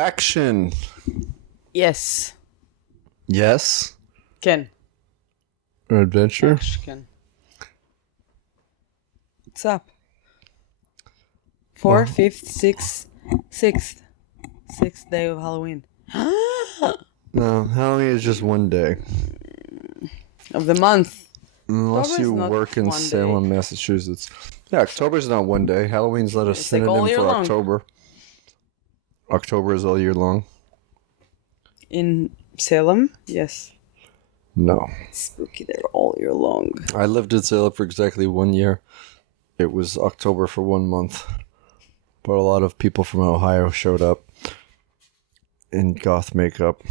Action. Yes. Yes. Ken. An adventure. Ken. What's up? 4th, 5th, 6th day of Halloween. No, Halloween is just one day. Of the month. Unless October's you not work in one Salem, Massachusetts. Yeah, October's not one day. Halloween's not a It's like synonym all year for long. October. October is all year long. In Salem? Yes. No. It's spooky there all year long. I lived in Salem for exactly 1 year. It was October for 1 month. But a lot of people from Ohio showed up in goth makeup.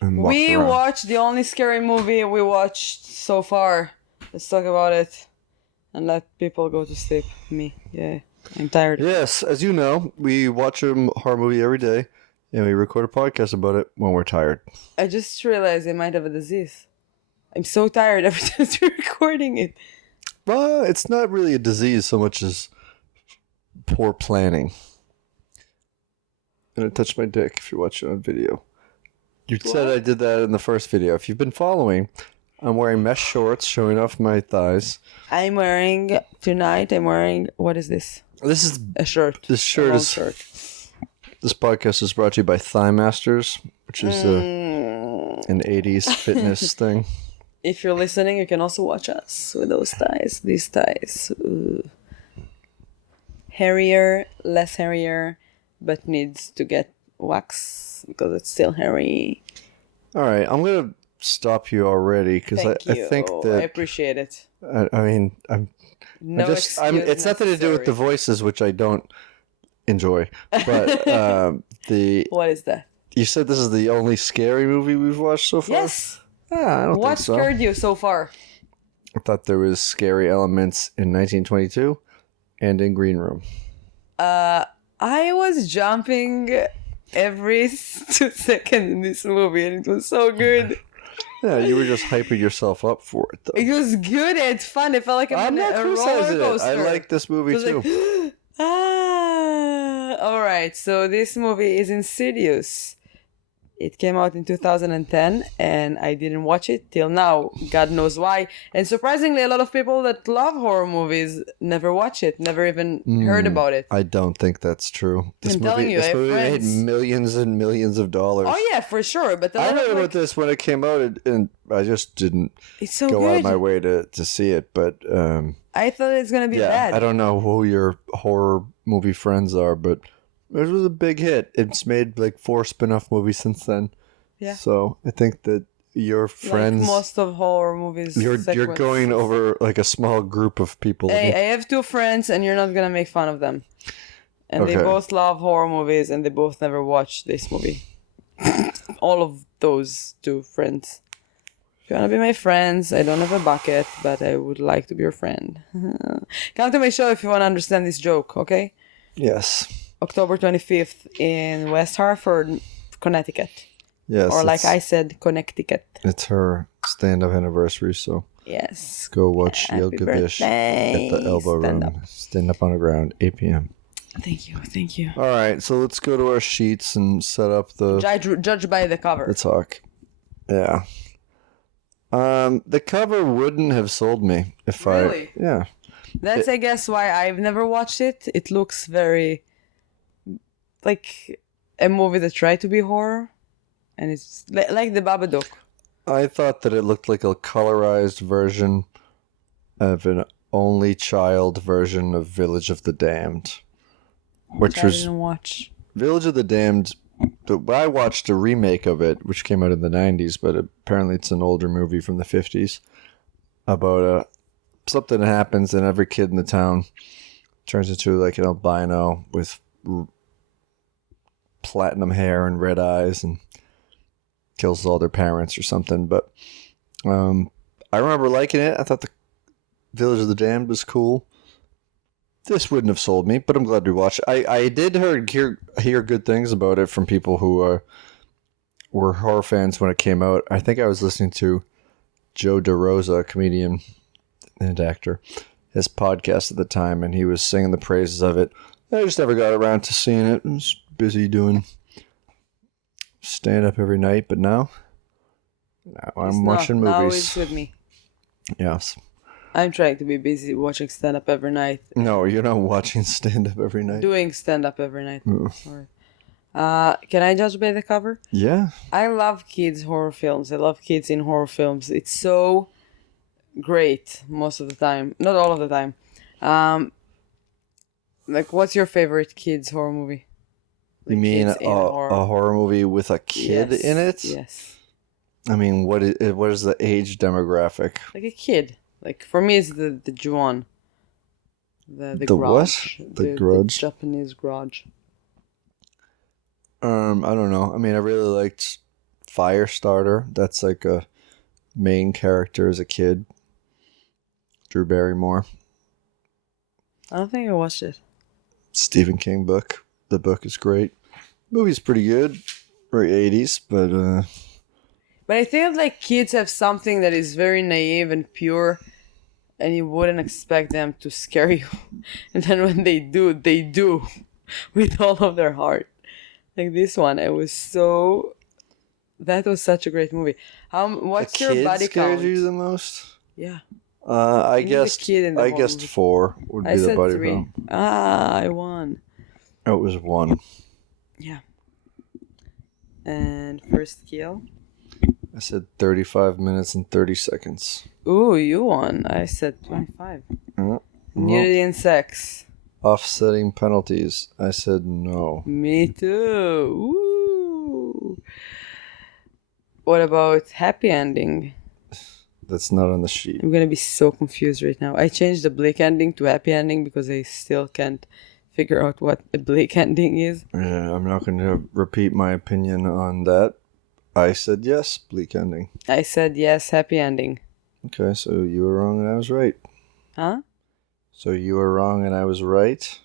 And We around. watched the only scary movie we watched so far. Let's talk about it. And let people go to sleep. Me. Yeah. I'm tired. Yes, as you know, we watch a horror movie every day. And we record a podcast about it when we're tired. I just realized I might have a disease. I'm so tired every time we're recording it. Well, it's not really a disease so much as poor planning. And I touched my dick if you're watching on video. You said I did that in the first video. If you've been following, I'm wearing mesh shorts showing off my thighs. Tonight, what is this? This is A shirt. This shirt is. Shirt. This podcast is brought to you by Thigh Masters, which is an 80s fitness thing. If you're listening, you can also watch us with those thighs. These thighs. Ooh. Hairier, less hairier, but needs to get wax because it's still hairy. All right, I'm going to stop you already because I think that... I appreciate it. I mean, it's nothing to do with the voices, which I don't enjoy. But What is that? You said this is the only scary movie we've watched so far? Yes. I don't What think so. scared you so far? I thought there was scary elements in 1922 and in Green Room. I was jumping every 2 seconds in this movie, and it was so good. Yeah, you were just hyping yourself up for it, though. It was good. It's fun. It felt like I'm not a roller criticizing it. coaster. I like this movie, too. Like, all right. So this movie is Insidious. It came out in 2010, and I didn't watch it till now. God knows why. And surprisingly, a lot of people that love horror movies never watch it, never even heard about it. I don't think that's true. Telling you, I this have movie made friends. millions and millions of dollars. Oh yeah, for sure. But I heard about this when it came out, and I just didn't it's so go good. out of my way to see it. But I thought it's gonna be yeah, bad. I don't know who your horror movie friends are, but it was a big hit. It's made like 4 spin-off movies since then. Yeah. So I think that your friends, like most of horror movies, you're going over like a small group of people. I have 2 friends, and you're not gonna make fun of them. And they Okay. both love horror movies, and they both never watched this movie. All of those 2 friends. If you wanna be my friends, I don't have a bucket, but I would like to be your friend. Come to my show if you wanna understand this joke, okay? Yes. October 25th in West Hartford, Connecticut. Yes. Or like I said, Connecticut. It's her stand-up anniversary, so Yes. go watch Yael birthday. at the Elbow Stand Room. Stand up on the ground, 8 p.m. Thank you. All right, so let's go to our sheets and set up the Judge by the cover. talk. Yeah. The cover wouldn't have sold me if Really? Yeah. That's, I guess, why I've never watched it. It looks very like a movie that tried to be horror, and it's like the Babadook. I thought that it looked like a colorized version of an only child version of Village of the Damned, which I was didn't watch. Village of the Damned. I watched a remake of it, which came out in the 90s, but apparently it's an older movie from the 50s about something that happens and every kid in the town turns into like an albino with platinum hair and red eyes and kills all their parents or something. But I remember liking it. I thought the Village of the Damned was cool. This wouldn't have sold me, but I'm glad we watched it. I did hear good things about it from people who were horror fans when it came out. I think I was listening to Joe DeRosa, a comedian and actor, his podcast at the time, and he was singing the praises of it. I just never got around to seeing it. I was busy doing stand up every night, but now I'm watching Now movies. it's with me. Yes. I'm trying to be busy watching stand up every night. No, you're not watching stand up every night. Doing stand up every night. Mm. Sorry. Can I judge by the cover? Yeah. I love kids horror films. I love kids in horror films. It's so great most of the time. Not all of the time. Like, what's your favorite kids horror movie? You Like, mean kids in a horror movie with a kid Yes, in it? Yes. I mean, what is the age demographic? Like a kid. Like, for me, it's the Ju-on. The The Grudge. what? The Grudge? The Japanese Grudge. I don't know. I mean, I really liked Firestarter. That's like a main character as a kid. Drew Barrymore. I don't think I watched it. Stephen King book. The book is great. Movie's pretty good. Very 80s, but But I think like kids have something that is very naive and pure, and you wouldn't expect them to scare you. And then when they do with all of their heart. Like this one, that was such a great movie. What's the your kid body scared count? you the most? Yeah. I You need a guessed. kid in the I whole guessed movie. 4 would be I the said body 3. count. I won. Oh, it was 1. Yeah. And first kill? I said 35 minutes and 30 seconds. Ooh, you won. I said 25. Well, Nudity and sex. offsetting penalties. I said no. Me too. Ooh. What about happy ending? That's not on the sheet. I'm gonna be so confused right now. I changed the bleak ending to happy ending because I still can't figure out what a bleak ending is. Yeah, I'm not going to repeat my opinion on that. I said yes, bleak ending. I said yes, happy ending. Okay, so you were wrong and I was right. Huh? So you were wrong and I was right.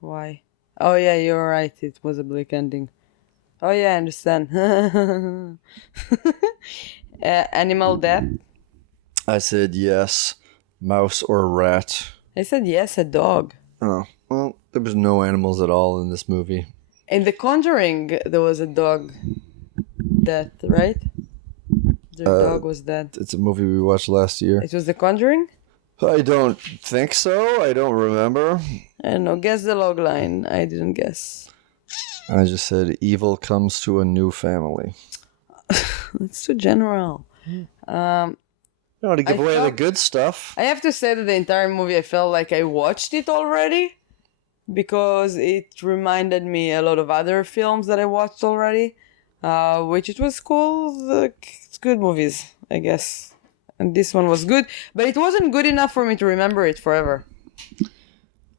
Why? Oh yeah, you're right. It was a bleak ending. Oh yeah, I understand. Animal death? I said yes, mouse or rat. I said yes, a dog. Oh, well, there was no animals at all in this movie. In The Conjuring, there was a dog death, right? Their dog was dead. It's a movie we watched last year. It was The Conjuring? I don't think so. I don't remember. I don't know. Guess the log line. I didn't guess. I just said evil comes to a new family. It's too general. No, to give I away the felt- good stuff. I have to say that the entire movie, I felt like I watched it already because it reminded me a lot of other films that I watched already, which it was cool. It's good movies, I guess. And this one was good, but it wasn't good enough for me to remember it forever.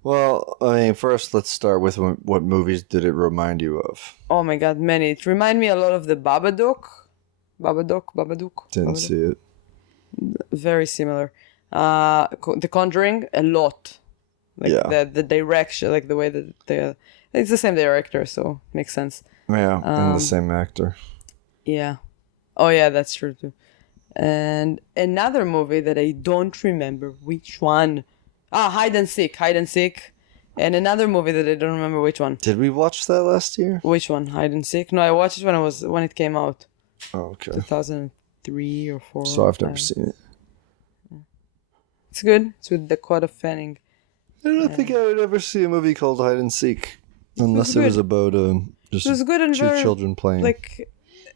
Well, I mean, first let's start with what movies did it remind you of? Oh my god, many. It reminded me a lot of the Babadook. Babadook. Didn't see it. Very similar. The Conjuring, a lot. Like Yeah. the direction, like the way that it's the same director, so makes sense. Yeah, and the same actor. Yeah. Oh yeah, that's true too. And another movie that I don't remember which one. Hide and Seek. And another movie that I don't remember which one. Did we watch that last year? Which one? Hide and Seek? No, I watched it when it came out. Oh, okay. 2003 or 4. So I've never seen it. It's good. It's with Dakota Fanning. I don't think I would ever see a movie called Hide and Seek. Unless it good. was about just It was good and two very, children playing. like,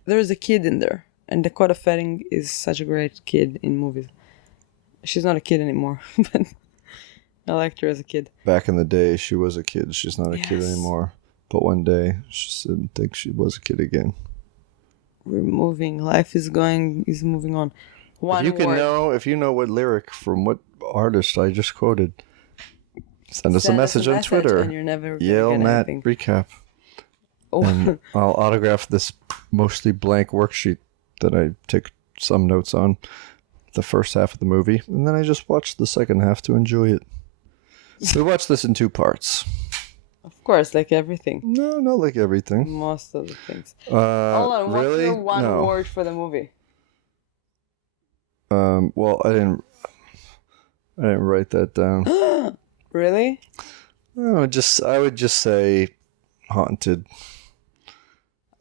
there's a kid in there. And Dakota Fanning is such a great kid in movies. She's not a kid anymore, but I liked her as a kid. Back in the day, she was a kid. She's not a kid Yes. anymore. But one day, she didn't think she was a kid again. We're moving. Life is moving on. One If you know what lyric from what artist I just quoted, send us a message on Twitter. And you're never gonna Yale get Matt anything. recap. Oh. And I'll autograph this mostly blank worksheet that I take some notes on the first half of the movie, and then I just watch the second half to enjoy it. We watched this in 2 parts. Of course, like everything. No, not like everything. Most of the things. Hold Hold on, what's really? your one No. word for the movie? Well, I didn't write that down. Really? I would just say haunted.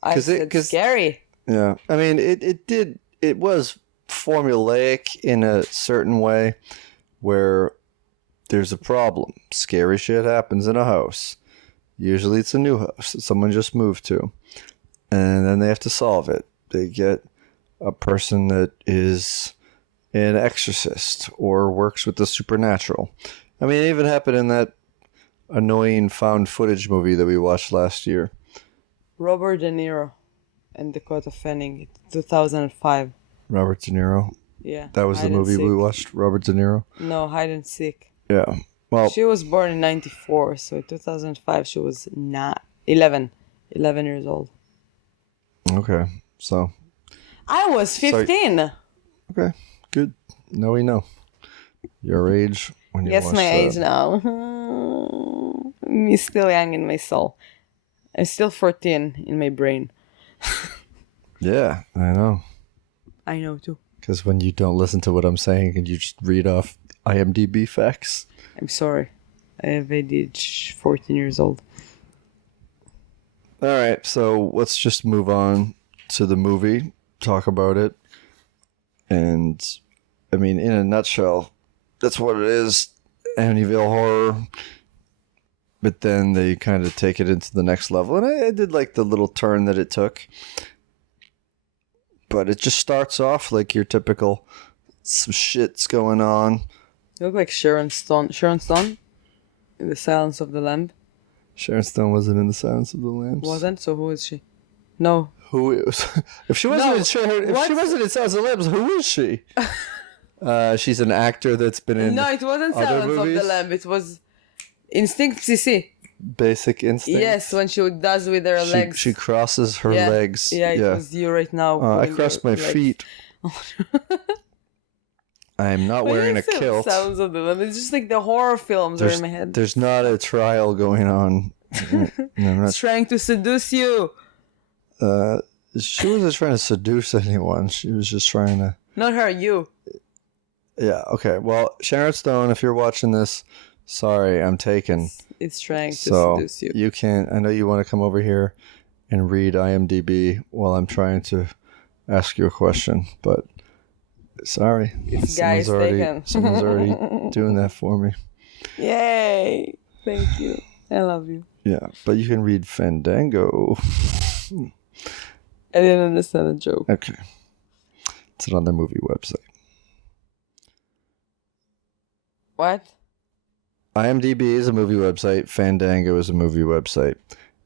I said scary. Yeah, I mean, it was formulaic in a certain way where there's a problem. Scary shit happens in a house. Usually it's a new house that someone just moved to. And then they have to solve it. They get a person that is an exorcist or works with the supernatural. I mean, it even happened in that annoying found footage movie that we watched last year. Robert De Niro and Dakota Fanning, 2005. Robert De Niro. Yeah. That was the movie we watched, Robert De Niro? No, Hide and Seek. Yeah. Well, she was born in 94, so in 2005 she was not 11 years old. Okay, so... I was 15. Okay, good. Now we know. Your age when you Guess my age that. now. I'm still young in my soul. I'm still 14 in my brain. Yeah, I know. I know too. Because when you don't listen to what I'm saying and you just read off IMDb facts. I'm sorry. I have ADHD, 14 years old. All right, so let's just move on to the movie, talk about it. And, I mean, in a nutshell, that's what it is. Amityville Horror. But then they kind of take it into the next level. And I did like the little turn that it took. But it just starts off like your typical, some shit's going on. You look like Sharon Stone. Sharon Stone? In The Silence of the Lambs. Sharon Stone wasn't in The Silence of the Lambs. Wasn't? So who is she? No. Who is? If she wasn't in Sharon, if she wasn't in Silence of the Lambs, who is she? She's an actor that's been in. No, it wasn't Silence movies? of the Lamb. It was Instinct CC. Basic Instinct. Yes, when she does with her legs. She crosses her legs. Yeah, it was you right now. I crossed my feet. I am not wearing a kilt. Sounds of the Lamb. It's just like the horror films are in my head. There's not a trial going on. It's trying to seduce you. She wasn't trying to seduce anyone. She was just trying to... Not her, you. Yeah, okay. Well, Sharon Stone, if you're watching this, sorry, I'm taken. It's trying to seduce you. You can't... I know you want to come over here and read IMDb while I'm trying to ask you a question, but... Sorry. Someone's already doing that for me. Yay. Thank you. I love you. Yeah, but you can read Fandango. I didn't understand the joke. Okay. It's another movie website. What? IMDb is a movie website. Fandango is a movie website.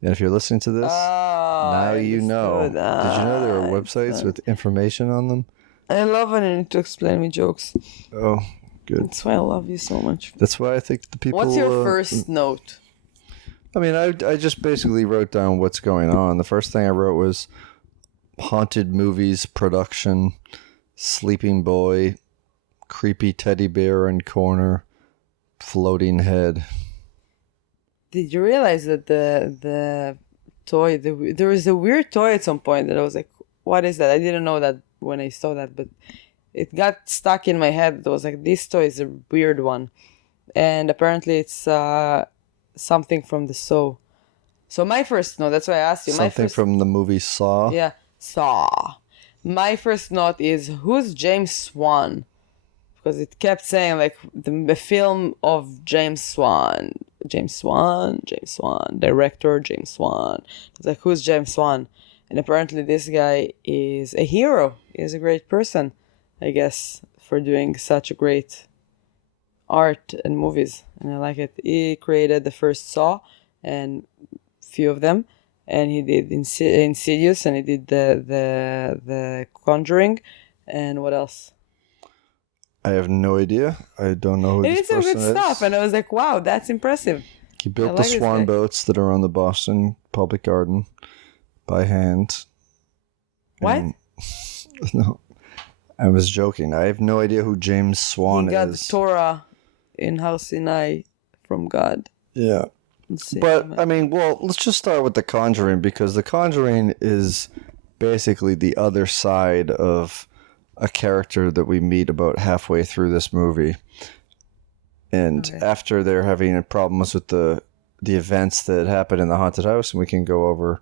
And if you're listening to this, now you know. Did you know there are websites with information on them? I love when you need to explain me jokes. Oh, good. That's why I love you so much. That's why I think the people... What's your first note? I mean, I just basically wrote down what's going on. The first thing I wrote was haunted movies production, sleeping boy, creepy teddy bear in corner, floating head. Did you realize that the toy, there was a weird toy at some point that I was like, what is that? I didn't know that when I saw that, but it got stuck in my head. It was like, this toy is a weird one. And apparently it's something from the Saw. So my first note, that's why I asked you. Something from the movie Saw? Yeah, Saw. My first note is, who's James Swan? Because it kept saying, like, the film of James Swan. James Swan, director James Swan. It's like, who's James Swan? And apparently this guy is a hero. He's a great person, I guess, for doing such a great art and movies. And I like it. He created the first Saw and few of them. And he did Insidious, and he did the Conjuring. And what else? I have no idea. I don't know who this person is. It's some good stuff. And I was like, wow, that's impressive. He built the swan boats that are on the Boston Public Garden by hand. What? No, I was joking. I have no idea who James Swan is. He got the Torah in House Sinai from God. Yeah. But, I mean, well, let's just start with The Conjuring, because The Conjuring is basically the other side of a character that we meet about halfway through this movie. And after they're having problems with the events that happen in the haunted house, and we can go over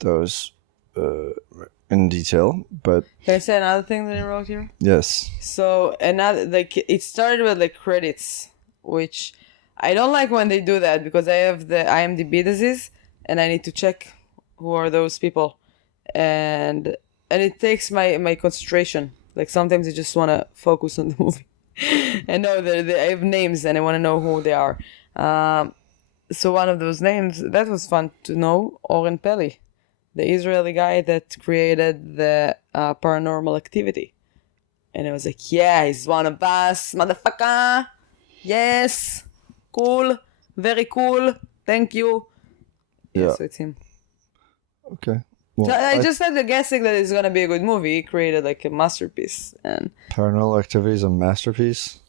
those in detail, but Can I say another thing that I wrote here? yes. So another it started with credits, which I don't like when they do that because I have the IMDb disease and I need to check who are those people, and it takes my concentration. Like sometimes I just want to focus on the movie, and know that I have names and I want to know who they are. So one of those names that was fun to know, Oren Peli, the Israeli guy that created the Paranormal Activity. And I was like, yeah, he's one of us, motherfucker. Yes. Cool. Very cool. Thank you. Yeah, so it's him. Okay. Well, So I just had the guessing that it's going to be a good movie. He created a masterpiece. And Paranormal Activity is a masterpiece?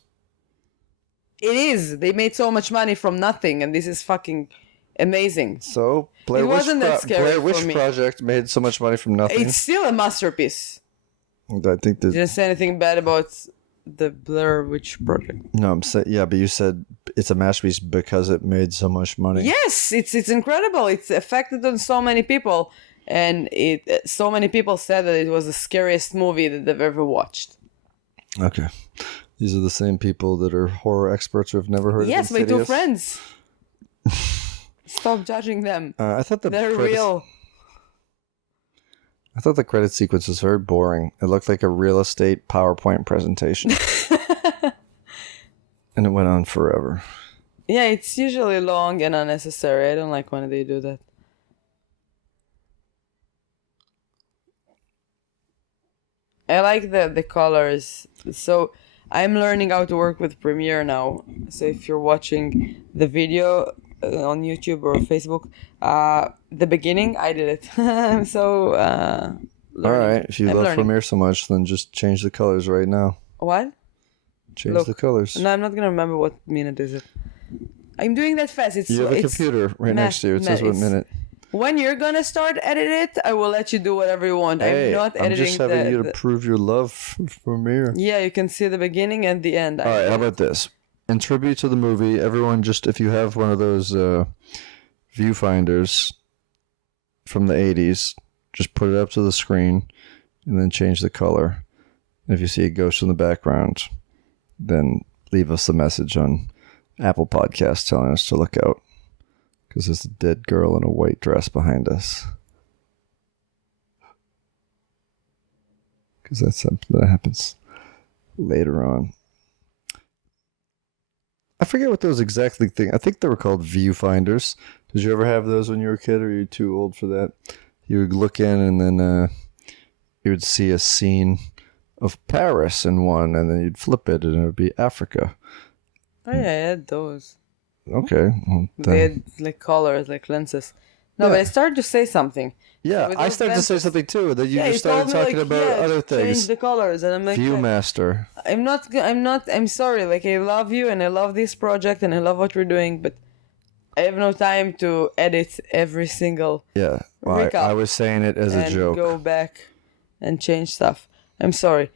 it is. They made so much money from nothing, and this is fucking amazing. So, Blair Witch Project made so much money from nothing. It's still a masterpiece. I think that... You didn't say anything bad about the Blair Witch Project. No, I'm saying, yeah, but you said it's a masterpiece because it made so much money. Yes, it's incredible. It's affected on so many people, and so many people said that it was the scariest movie that they've ever watched. Okay. These are the same people that are horror experts who have never heard of Insidious. Yes, my two friends. Stop judging them. I thought they're real. I thought the credit sequence was very boring. It looked like a real estate PowerPoint presentation. And it went on forever. Yeah, it's usually long and unnecessary. I don't like when they do that. I like the colors. So I'm learning how to work with Premiere now. So if you're watching the video on YouTube or Facebook, the beginning I did it. I'm so all right. If you love Premiere so much, then just change the colors right now. What? Change the colors. No, I'm not gonna remember what minute is it. I'm doing that fast. You have a computer right next to you. It says what minute. When you're gonna start edit it, I will let you do whatever you want. Hey, I'm not editing. I'm just having you to prove your love for Premiere. Yeah, you can see the beginning and the end. All right, how about this? In tribute to the movie, everyone just, if you have one of those viewfinders from the 80s, just put it up to the screen and then change the color. And if you see a ghost in the background, then leave us a message on Apple Podcasts telling us to look out. Because there's a dead girl in a white dress behind us. Because that's something that happens later on. I forget what those exactly things. I think they were called viewfinders. Did you ever have those when you were a kid, or are you too old for that? You would look in and then you would see a scene of Paris in one, and then you'd flip it and it would be Africa. Oh yeah, I had those. Okay. Well, they had like colors, like lenses. No, but I started to say something. Yeah, I started to say something too. That you just started talking about other things. Change the colors, and I'm like, Viewmaster. I'm sorry. Like, I love you, and I love this project, and I love what we're doing, but I have no time to edit every single. Yeah, well, I was saying it as a joke. Go back and change stuff. I'm sorry.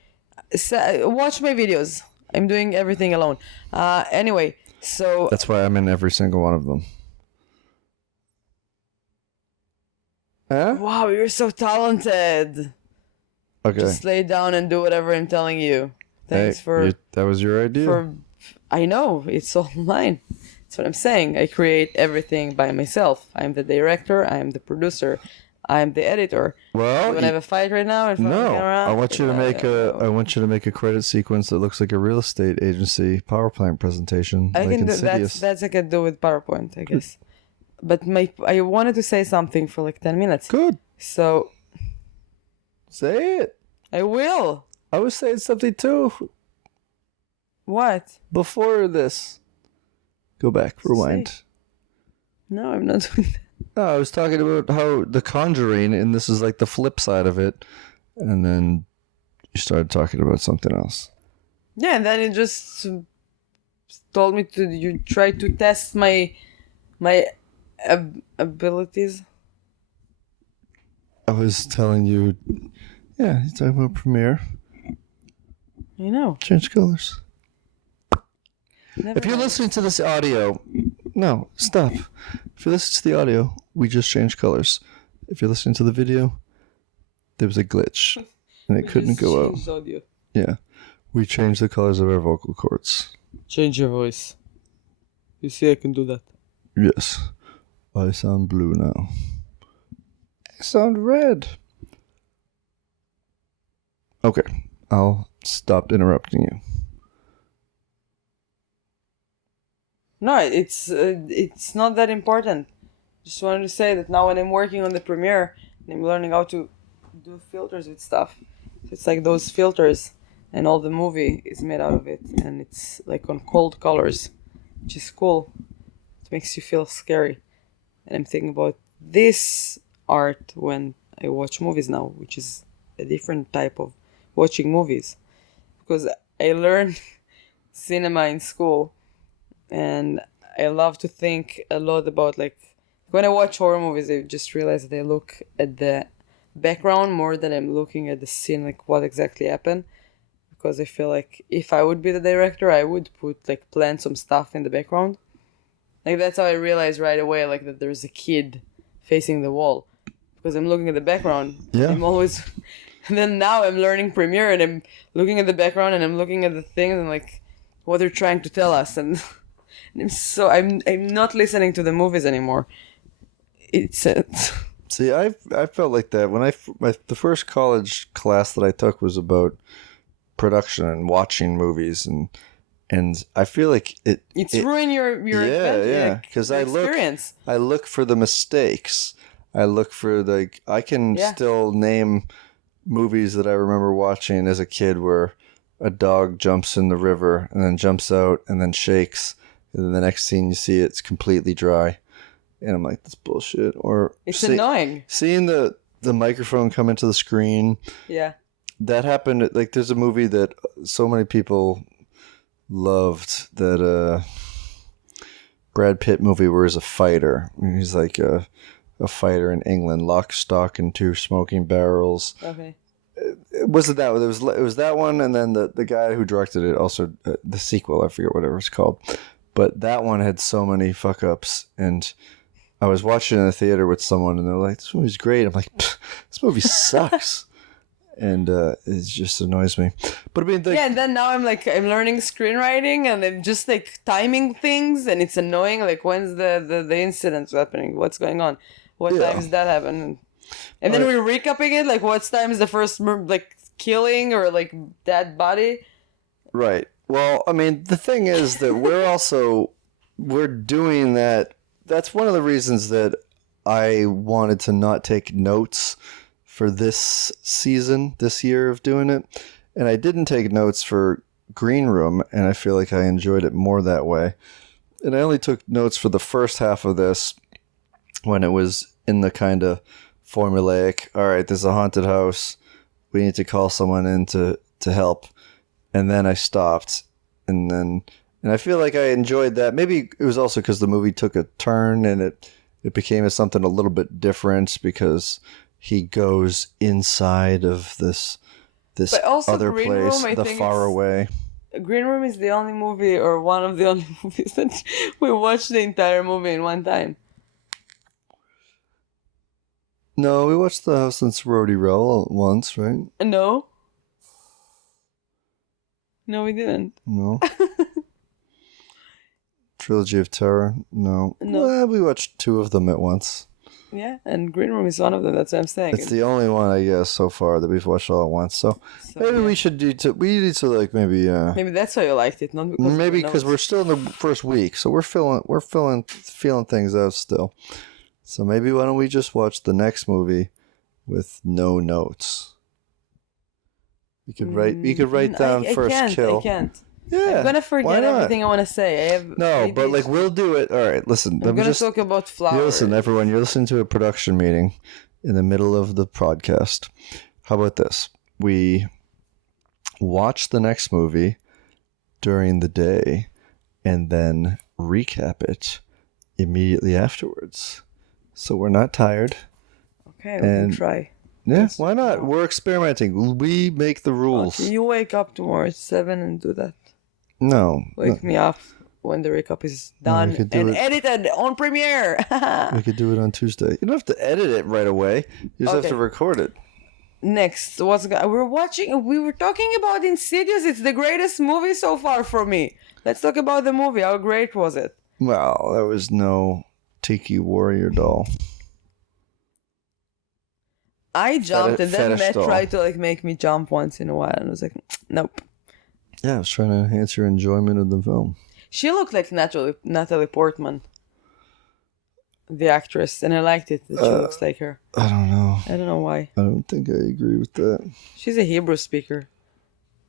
Watch my videos. I'm doing everything alone. Anyway. So that's why I'm in every single one of them. Huh? Wow, you're so talented. Okay. Just lay down and do whatever I'm telling you. Thanks for... That was your idea. I know, it's all mine. That's what I'm saying. I create everything by myself. I'm the director, I'm the producer, I'm the editor. Well, you want to have a fight right now? No, I want you to make a credit sequence that looks like a real estate agency PowerPoint presentation. I can do that's I can do with PowerPoint, I guess. But I wanted to say something for like 10 minutes. Good. So say it. I will. I was saying something too. What? Before this. Go back. Rewind. No, I'm not doing that. No, I was talking about how The Conjuring, and this is like the flip side of it, and then you started talking about something else. Yeah, and then it just told me you try to test my abilities. I was telling you, yeah, you're talking about Premiere. You know. Change colors. If you're listening to this audio, no, stop. If you're listening to the audio, we just changed colors. If you're listening to the video, there was a glitch, and it couldn't go out. Audio. Yeah, we changed the colors of our vocal cords. Change your voice. You see, I can do that. Yes, I sound blue now. I sound red. Okay, I'll stop interrupting you. No, it's not that important. Just wanted to say that now when I'm working on the Premiere and I'm learning how to do filters with stuff, it's like those filters, and all the movie is made out of it, and it's like on cold colors, which is cool. It makes you feel scary, and I'm thinking about this art when I watch movies now, which is a different type of watching movies, because I learned cinema in school, and I love to think a lot about, like, when I watch horror movies, I just realize that I look at the background more than I'm looking at the scene, like what exactly happened, because I feel like if I would be the director, I would plant some stuff in the background. Like, that's how I realized right away, like, that there's a kid facing the wall, because I'm looking at the background. Yeah. I'm always... And then now I'm learning Premiere, and I'm looking at the background, and I'm looking at the things, and like what they're trying to tell us, and I'm not listening to the movies anymore. It's See, I felt like that when the first college class that I took was about production and watching movies, and I feel like it ruined your because experience. I look for the mistakes. I look for I can still name movies that I remember watching as a kid where a dog jumps in the river and then jumps out and then shakes, and then the next scene you see it's completely dry, and I'm like, that's bullshit. Or it's annoying seeing the microphone come into the screen. Yeah, that happened. Like, there's a movie that so many people loved, that Brad Pitt movie where he's a fighter. He's like a fighter in England, Lock, Stock, and Two Smoking Barrels. Okay. It wasn't that one. It was that one, and then the guy who directed it also, the sequel, I forget whatever it's called. But that one had so many fuck ups, and I was watching in the theater with someone, and they're like, this movie's great. I'm like, this movie sucks. And it just annoys me. But I mean, and then now I'm learning screenwriting, and I'm just like timing things, and it's annoying. Like, when's the incident happening? What's going on? What time is that happening? And then we're recapping it. Like, what time is the first killing or like dead body? Right. Well, I mean, the thing is that we're doing that. That's one of the reasons that I wanted to not take notes for this season, this year of doing it. And I didn't take notes for Green Room, and I feel like I enjoyed it more that way. And I only took notes for the first half of this when it was in the kind of formulaic, all right, there's a haunted house, we need to call someone in to help. And then I stopped, and I feel like I enjoyed that. Maybe it was also because the movie took a turn, and it became something a little bit different, because he goes inside of this other Green place, Room, the far away. Green Room is the only movie, or one of the only movies, that we watched the entire movie in one time. No, we watched The House on Sorority Row once, right? No. No, we didn't. No. Trilogy of Terror? No. Well, we watched two of them at once. Yeah, and Green Room is one of them. That's what I'm saying. It's the only one, I guess, so far that we've watched all at once. So maybe we should maybe that's why you liked it, not because maybe because we're still in the first week, so we're feeling things out still. So maybe why don't we just watch the next movie with no notes? You could write down first kill. I can't. Yeah, I'm gonna forget everything I want to say. We'll do it. All right, listen. I'm gonna talk about flowers. Listen, everyone. You're listening to a production meeting in the middle of the podcast. How about this? We watch the next movie during the day, and then recap it immediately afterwards, so we're not tired. Okay, we can try. Yeah, why not? We're experimenting. We make the rules. Okay, you wake up tomorrow at 7 and do that. No. Wake me up when the recap is done and edited on Premiere. We could do it on Tuesday. You don't have to edit it right away. You just have to record it. Next, we were talking about Insidious. It's the greatest movie so far for me. Let's talk about the movie. How great was it? Well, there was no Tiki Warrior doll. I jumped, and then Matt doll. tried to make me jump once in a while, and I was like, nope. Yeah, I was trying to enhance your enjoyment of the film. She looked like Natalie Portman, the actress, and I liked it that she looks like her. I don't know. I don't know why. I don't think I agree with that. She's a Hebrew speaker,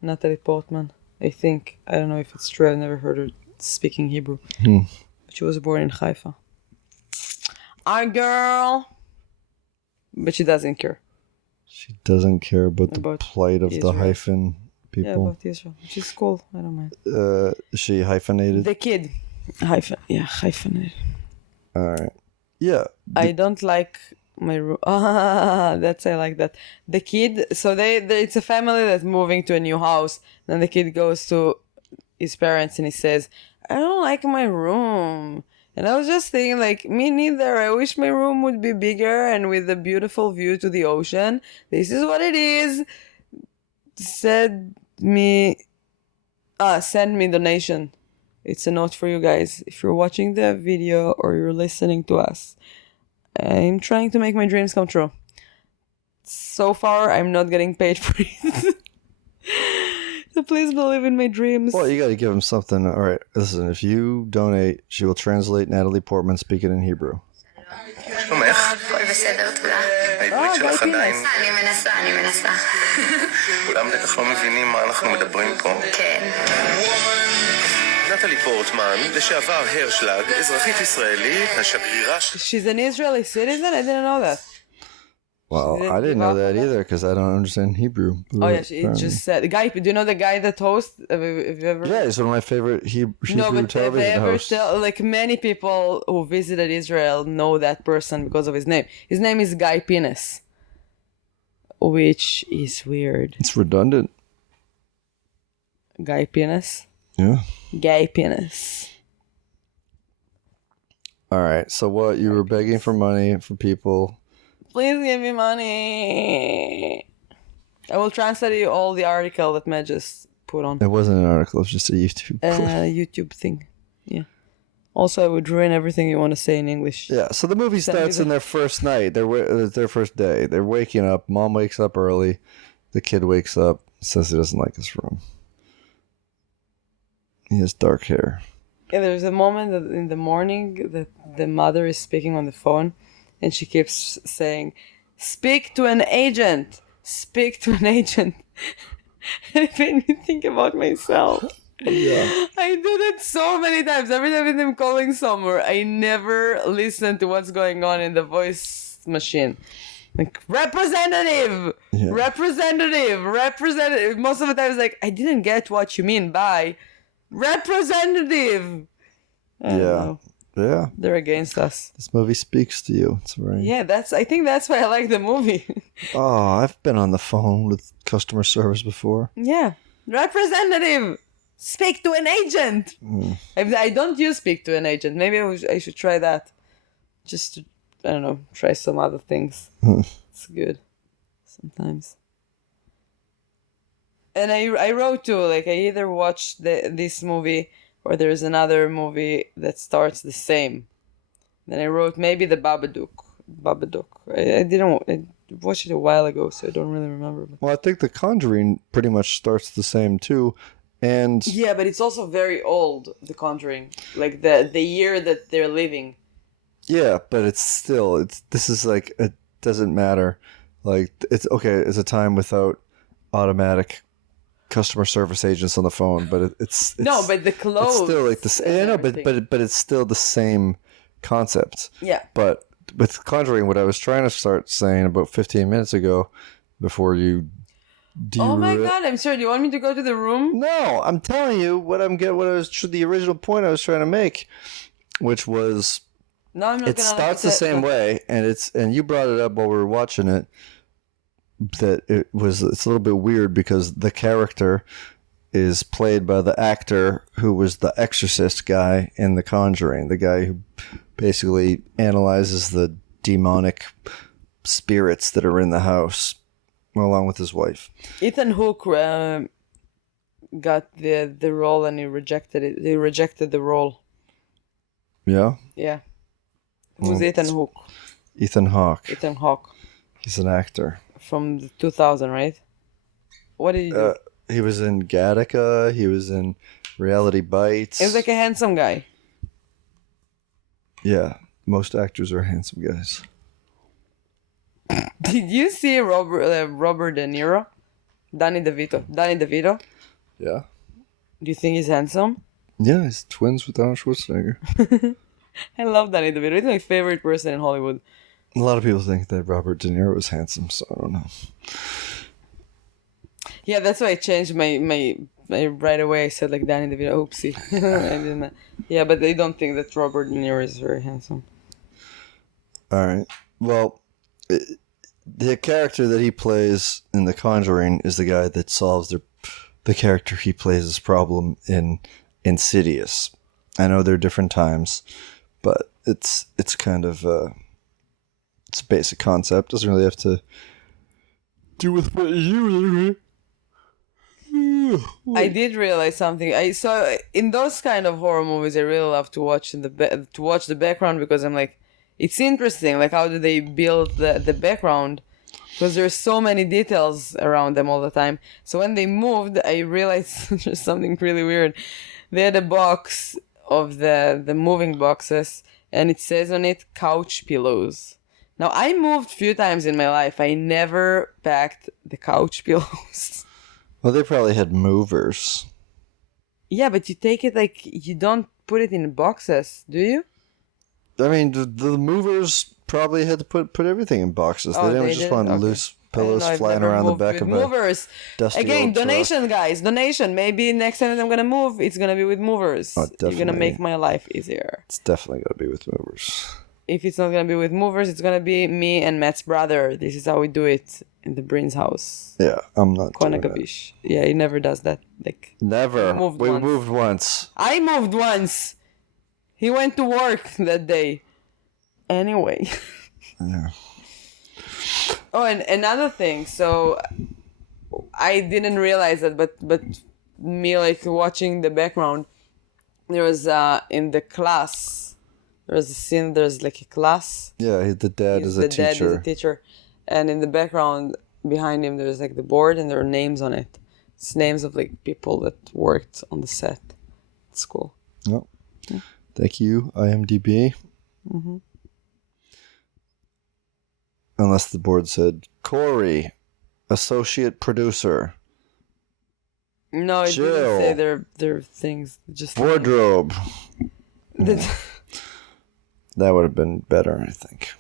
Natalie Portman. I think. I don't know if it's true. I've never heard her speaking Hebrew. But she was born in Haifa. Our girl. But she doesn't care. She doesn't care about the plight of Israel. the hyphen people. Yeah, about Israel. She's cool. I don't mind. Is she hyphenated? The kid. Hyphenated. All right. Yeah. I don't like my room. I like that. The kid, so it's a family that's moving to a new house. Then the kid goes to his parents and he says, I don't like my room. And I was just thinking, me neither. I wish my room would be bigger and with a beautiful view to the ocean. This is what it is. Send me donation. It's a note for you guys. If you're watching the video or you're listening to us, I'm trying to make my dreams come true. So far, I'm not getting paid for it. So please believe in my dreams. Well, you got to give him something. All right, listen, if you donate, she will translate Natalie Portman speaking in Hebrew. שלומך? הכל בסדר, תודה. העברית שלך עדיין... אני מנסה. כולם בטח לא מבינים מה אנחנו מדברים פה. כן. נטלי פורטמן, לשעבר הרשלג, אזרחית ישראלית, השגרירה... She's an Israeli citizen? I didn't know that. Well, I didn't know that either because I don't understand Hebrew. Oh yeah, she just said the guy. Do you know the guy that hosts? Have you ever? Yeah, he's one of my favorite Hebrew television hosts. Many people who visited Israel know that person because of his name. His name is Guy Penis, which is weird. It's redundant. Guy Penis. Yeah. Guy Penis. All right. So what? You were begging for money for people. Please give me money. I will translate you all the article that Matt just put on. It wasn't an article. It was just a YouTube. YouTube thing. Yeah. Also, I would ruin everything you want to say in English. Yeah. So the movie starts in their first night. Their first day. They're waking up. Mom wakes up early. The kid wakes up. Says he doesn't like his room. He has dark hair. Yeah, there's a moment that in the morning that the mother is speaking on the phone. And she keeps saying, speak to an agent. Speak to an agent. And it made me think about myself. Yeah. I do that so many times. Every time I'm calling somewhere, I never listen to what's going on in the voice machine. Like, representative! Yeah. Representative! Most of the time it's like, I didn't get what you mean by representative. I don't know. Yeah. They're against us. This movie speaks to you. It's very... Yeah, I think that's why I like the movie. Oh, I've been on the phone with customer service before. Yeah. Representative! Speak to an agent! I don't use speak to an agent. Maybe I should try that. Just to, I don't know, try some other things. It's good. Sometimes. And I wrote too, I either watched this movie or there's another movie that starts the same. Then I wrote maybe the Babadook. I watched it a while ago, so I don't really remember. Well, I think The Conjuring pretty much starts the same too. And yeah, but it's also very old, The Conjuring. The year that they're living. Yeah, but this is it doesn't matter. It's okay, it's a time without automatic customer service agents on the phone, but it's no, but the clothes. It's still like this. Yeah, no, but it's still the same concept. Yeah. But with Conjuring, what I was trying to start saying about 15 minutes ago, before you. Oh my God! I'm sorry. Do you want me to go to the room? No, I'm telling you the original point I was trying to make, which was. No, I'm not. It starts the same way, and you brought it up while we were watching it. That it's a little bit weird because the character is played by the actor who was the exorcist guy in The Conjuring, the guy who basically analyzes the demonic spirits that are in the house, along with his wife. Ethan Hawke got the role and he rejected it. He rejected the role. Yeah? Yeah. Who's Well, Ethan Hawke? Ethan Hawke. Ethan Hawke. He's an actor. From the 2000, right? What did he do? He was in Gattaca. He was in Reality Bites. He was like a handsome guy. Yeah. Most actors are handsome guys. Did you see Robert De Niro? Danny DeVito? Yeah. Do you think he's handsome? Yeah, he's twins with Arnold Schwarzenegger. I love Danny DeVito. He's my favorite person in Hollywood. A lot of people think that Robert De Niro was handsome, so I don't know. Yeah, that's why I changed my right away. I said like Danny DeVito. Oopsie. I didn't. Yeah, but they don't think that Robert De Niro is very handsome. All right. Well, the character that he plays in The Conjuring is the guy that solves the character he plays' problem in Insidious. I know they're different times, but it's kind of it's a basic concept. Doesn't really have to do with what you. I did realize something. I saw in those kind of horror movies. I really love to watch to watch the background because I'm like, it's interesting. Like, how do they build the background? Because there's so many details around them all the time. So when they moved, I realized there's something really weird. They had a box of the moving boxes, and it says on it couch pillows. Now, I moved a few times in my life. I never packed the couch pillows. Well, they probably had movers. Yeah, but you take it like, you don't put it in boxes, do you? I mean, the movers probably had to put everything in boxes. Oh, they didn't they just did? want Okay. loose I don't pillows know, I've flying never around the moved back with of movers. a dusty Again, old truck. donation, guys. Donation. Maybe next time I'm gonna move, it's gonna be with movers. Oh, You're gonna definitely. make my life easier. It's definitely going to be with movers. If it's not gonna be with movers, it's gonna be me and Matt's brother. This is how we do it in the Brins house. Yeah, I'm not doing that. Konagabish. Yeah, he never does that. Like, Never. We moved once. Moved once. I moved once. He went to work that day. Anyway. Yeah. Oh, and another thing. So I didn't realize that, but me like watching the background, there was in the class, there was a scene. There's like a class. Yeah, the dad is a The dad is teacher. a teacher, and in the background behind him, there's like the board, and there are names on it. It's names of like people that worked on the set. It's cool. Oh. Thank you, IMDb. Mm-hmm. Unless the board said Corey, associate producer, No, it Jill. didn't say their things. Just wardrobe. The- That would have been better, I think.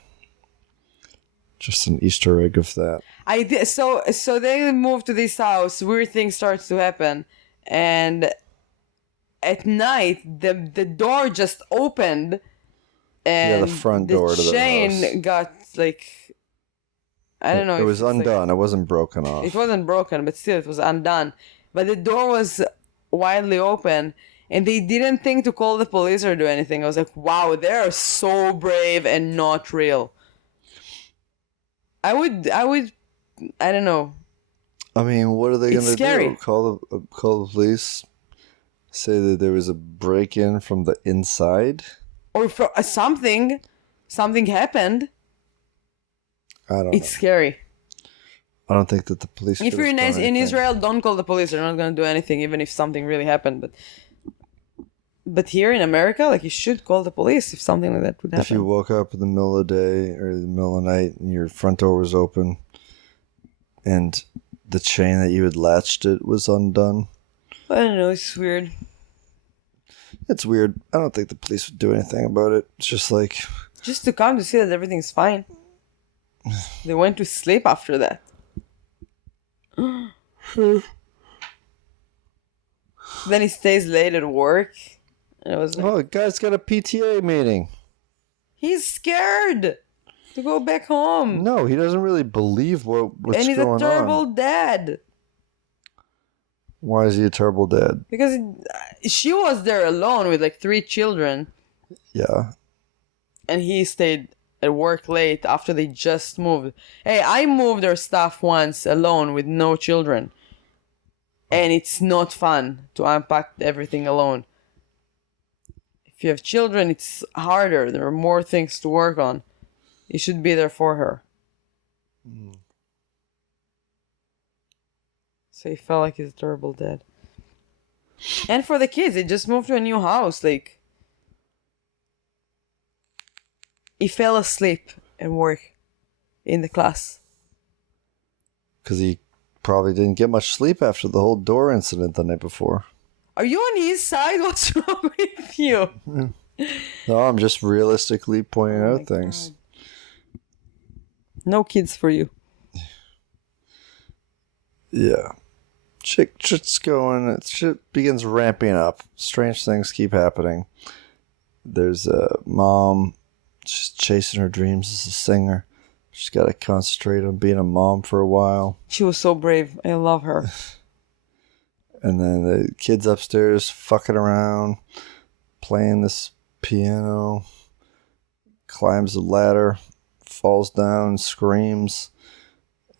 Just an Easter egg of that. I did so they moved to this house. Weird things start to happen, and at night the door just opened, and the front door to the chain house. got like, I don't know. It if was it's, like- undone. It wasn't broken off. it wasn't broken, but still it was undone. But the door was widely open, and they didn't think to call the police or do anything. I was like, wow, they're so brave and not real. I would, I don't know. I mean, what are they It's going to scary. do? Call the police? Say that there was a break-in from the inside? Or for something happened. I don't know. It's scary. I don't think that the police. If could you're have in, done in anything. Israel, don't call the police. They're not going to do anything, even if something really happened. But here in America, like, you should call the police if something like that would happen. If you woke up in the middle of the day or the middle of the night and your front door was open and the chain that you had latched it was undone. I don't know. It's weird. It's weird. I don't think the police would do anything about it. It's just like, Just to come to see that everything's fine. They went to sleep after that. Then he stays late at work. And I was like, oh, the guy's got a PTA meeting. he's scared to go back home. No, he doesn't really believe what's And he's a going terrible on. dad. Why is he a terrible dad? Because she was there alone with like 3 children. Yeah. And he stayed at work late after they just moved. Hey, I moved their stuff once alone with no children. And it's not fun to unpack everything alone. If you have children, it's harder. There are more things to work on. You should be there for her. So he felt like he's a terrible dad. And for the kids, they just moved to a new house. Like, he fell asleep at work in the class. Because he probably didn't get much sleep after the whole door incident the night before. Are you on his side? What's wrong with you? No, I'm just realistically pointing out things. God. No kids for you. Yeah. Shit's going. Shit begins ramping up. Strange things keep happening. There's a mom. She's chasing her dreams as a singer. She's got to concentrate on being a mom for a while. She was so brave. I love her. And then the kid's upstairs fucking around, playing this piano, climbs the ladder, falls down, screams,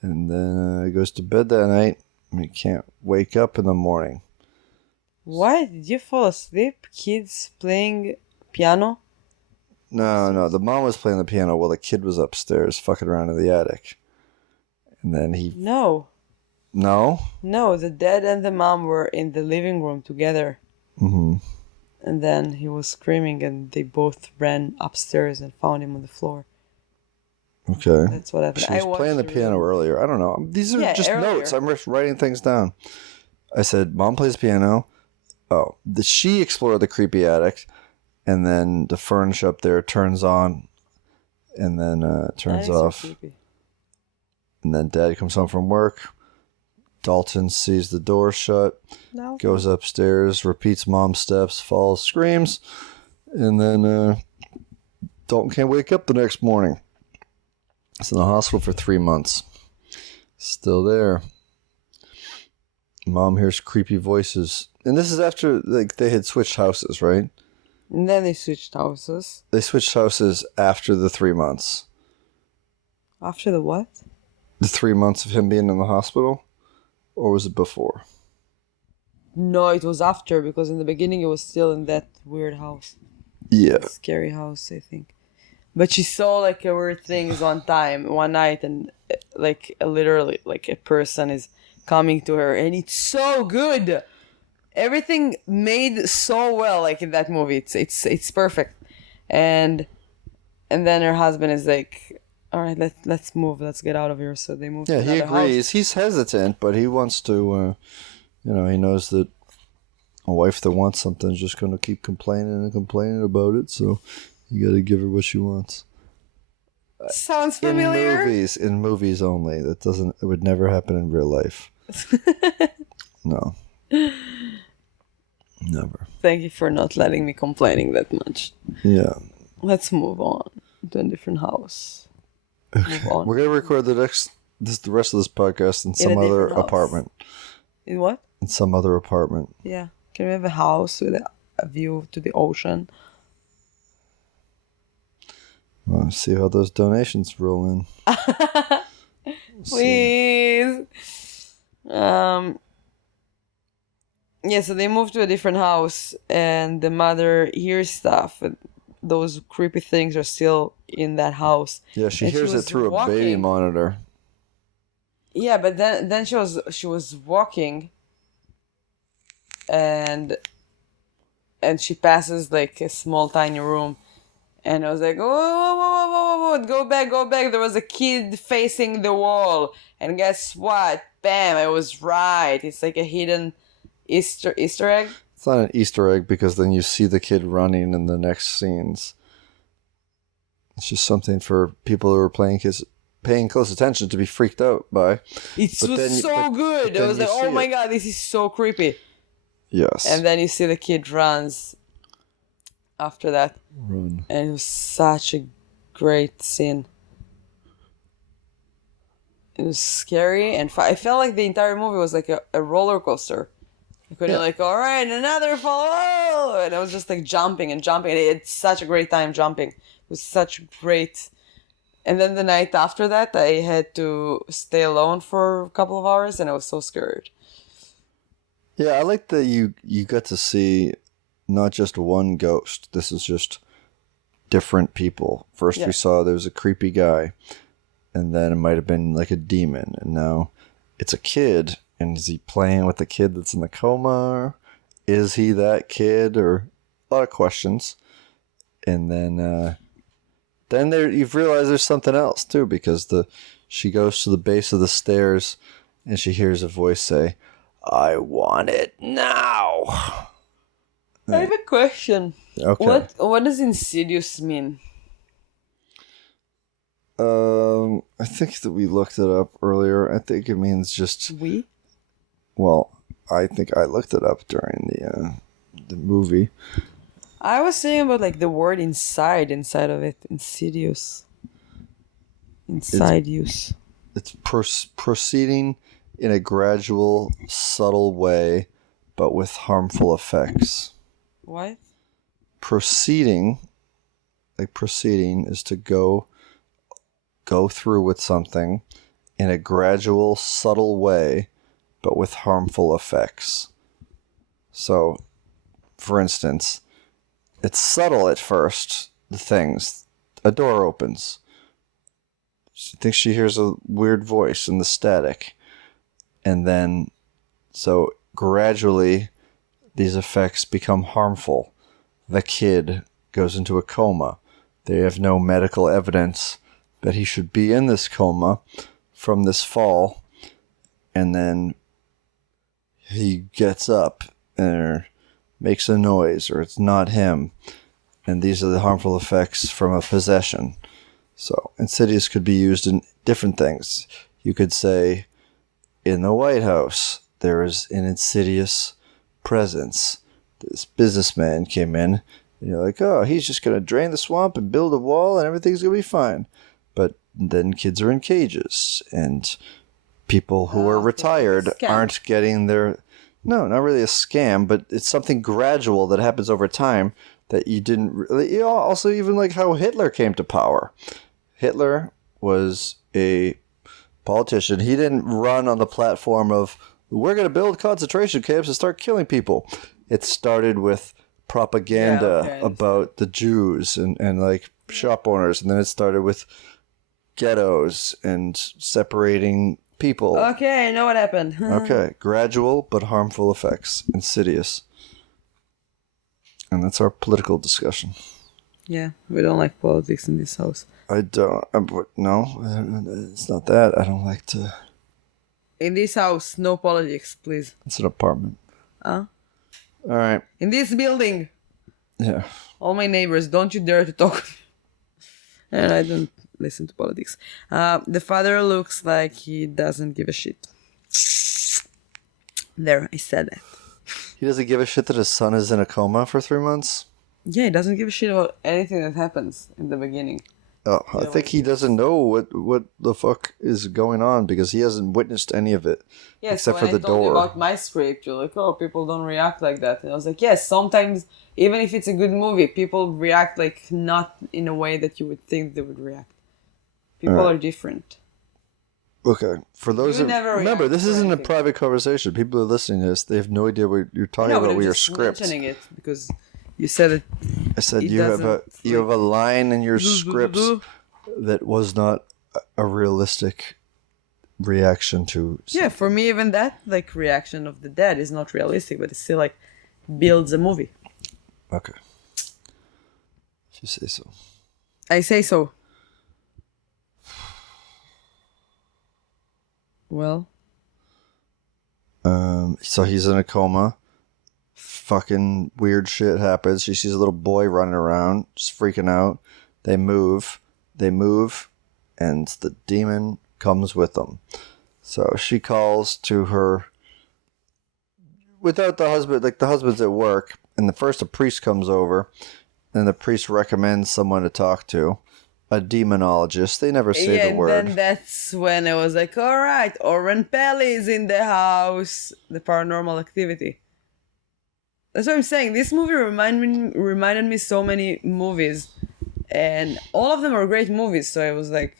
and then goes to bed that night. And he can't wake up in the morning. Why did you fall asleep? Kids playing piano? No. The mom was playing the piano while the kid was upstairs fucking around in the attic. And then he... No, the dad and the mom were in the living room together. Mm-hmm. And then he was screaming and they both ran upstairs and found him on the floor. Okay. That's what happened. She was playing the piano earlier. I don't know. These are just earlier. notes. I'm just writing things down. I said, Mom plays piano. Oh, she explored the creepy attic. And then the furniture up there turns on. And then turns off. So and then Dad comes home from work. Dalton sees the door shut. No. Goes upstairs. Repeats Mom's steps. Falls. Screams. And then Dalton can't wake up the next morning. He's in the hospital for 3 months. Still there. Mom hears creepy voices. And this is after they had switched houses, right? And then they switched houses. They switched houses after the 3 months. After the what? The 3 months of him being in the hospital? Or was it before? No, it was after, because in the beginning it was still in that weird house. Yeah. Scary house, I think. But she saw like weird things one night, and literally a person is coming to her, and it's so good. Everything made so well, like in that movie. It's perfect. And then her husband is like, all right, let's move. Let's get out of here. So they move. Yeah, to he agrees. House. He's hesitant, but he wants to. He knows that a wife that wants something is just going to keep complaining about it. So you got to give her what she wants. Sounds familiar. In movies only. It would never happen in real life. No. Never. Thank you for not letting me complaining that much. Yeah. Let's move on to a different house. Okay. Move on. We're gonna record the rest of this podcast in some other apartment. In what? In some other apartment. Yeah. Can we have a house with a view to the ocean? Well, see how those donations roll in. Please. Yeah, so they moved to a different house, and the mother hears stuff. And those creepy things are still in that house. Yeah, she hears it through a baby monitor. Yeah, but then she was walking, and she passes like a small tiny room, and I was like, whoa, go back. There was a kid facing the wall, and guess what? Bam! I was right. It's like a hidden Easter egg. It's not an Easter egg because then you see the kid running in the next scenes. It's just something for people who are paying close attention to be freaked out by. It was so good. I was like, oh my god, this is so creepy. Yes. And then you see the kid runs after that. Run. And it was such a great scene. It was scary, and I felt like the entire movie was like a roller coaster. I couldn't all right, another fall, and I was just like jumping, and I had such a great time jumping. It was such great And then the night after that, I had to stay alone for a couple of hours, and I was so scared. Yeah, I like that you got to see not just one ghost. This is just different people. First we saw there was a creepy guy, and then it might have been like a demon, and now it's a kid. And is he playing with the kid that's in the coma? Is he that kid? Or a lot of questions. And then there you've realized there's something else too, because she goes to the base of the stairs and she hears a voice say, "I want it now." I have a question. Okay. What does Insidious mean? I think that we looked it up earlier. I think it means just We? well, I think I looked it up during the movie. I was saying about like the word inside of it. Insidious. Insidious. It's proceeding in a gradual, subtle way, but with harmful effects. What? Proceeding is to go through with something in a gradual, subtle way, but with harmful effects. So, for instance, it's subtle at first, the things. A door opens. She thinks she hears a weird voice in the static. And then, so gradually, these effects become harmful. The kid goes into a coma. They have no medical evidence that he should be in this coma from this fall. And then he gets up and makes a noise, or it's not him. And these are the harmful effects from a possession. So Insidious could be used in different things. You could say, in the White House, there is an insidious presence. This businessman came in, and you're like, oh, he's just going to drain the swamp and build a wall and everything's going to be fine. But then kids are in cages, and people who are retired aren't getting their... No, not really a scam, but it's something gradual that happens over time that you didn't really... You know, also, even like how Hitler came to power. Hitler was a politician. He didn't run on the platform of, we're going to build concentration camps and start killing people. It started with propaganda about the Jews and like shop owners, and then it started with ghettos and separating people. Okay, I know what happened. Okay, gradual but harmful effects. Insidious. And that's our political discussion. Yeah, we don't like politics in this house. I don't. No, it's not that. I don't like to. In this house, no politics, please. It's an apartment. Huh? All right. In this building. Yeah. All my neighbors, don't you dare to talk. And I don't listen to politics. The father looks like he doesn't give a shit. There, I said that. He doesn't give a shit that his son is in a coma for 3 months? Yeah, he doesn't give a shit about anything that happens in the beginning. Oh, I think he doesn't know what the fuck is going on because he hasn't witnessed any of it. Yeah, except so when for the I told you door. about my script, you're like, oh, people don't react like that. And I was like, yes, sometimes, even if it's a good movie, people react like not in a way that you would think they would react. People are different. Okay, for those You that never remember, react this to isn't a anything. prite conversation. People are listening to this; they have no idea what you're talking No, but about I'm with your just script. mentioning it because you said it. I said it you have a line in your do, do, scripts do. that was not a realistic reaction to. Yeah, for me, even that like reaction of the dead is not realistic, but it still like builds a movie. Okay, if you say so. I say so. Well, So he's in a coma. Fucking weird shit happens. She sees a little boy running around, just freaking out. They move, and the demon comes with them. So she calls to her without the husband, like the husband's at work, and a priest comes over, and the priest recommends someone to talk to. A demonologist. They never say the word. and then that's when I was like, all right, Oren Peli is in the house. The Paranormal Activity. That's what I'm saying. This movie reminded me so many movies, And all of them are great movies, so I was like,